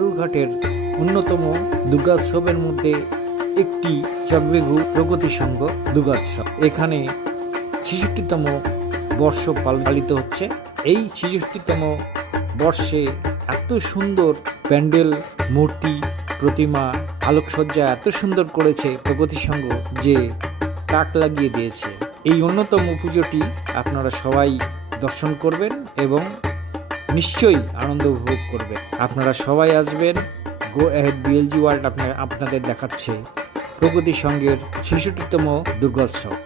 বালুরঘাটের অন্যতম দুর্গোৎসবের মধ্যে একটি চকবেঘু প্রগতি সংঘ দুর্গোৎসব। এখানে ছেষট্টিতম বর্ষ পাল- পালিত হচ্ছে। এই ছেষট্টিতম বর্ষে এত সুন্দর প্যান্ডেল, মূর্তি, প্রতিমা, আলোকসজ্জা এত সুন্দর করেছে প্রগতি সংঘ যে তাক লাগিয়ে দিয়েছে। এই অন্যতম পুজোটি আপনারা সবাই দর্শন করবেন এবং নিশ্চয়ই আনন্দ উপভোগ করবেন আপনারা সবাই আসবেন। গো অ্যাহেড বিএলজি ওয়ার্ল্ড আপনার আপনাদের দেখাচ্ছে প্রগতি সঙ্গের ছেষট্টিতম দুর্গোৎসব।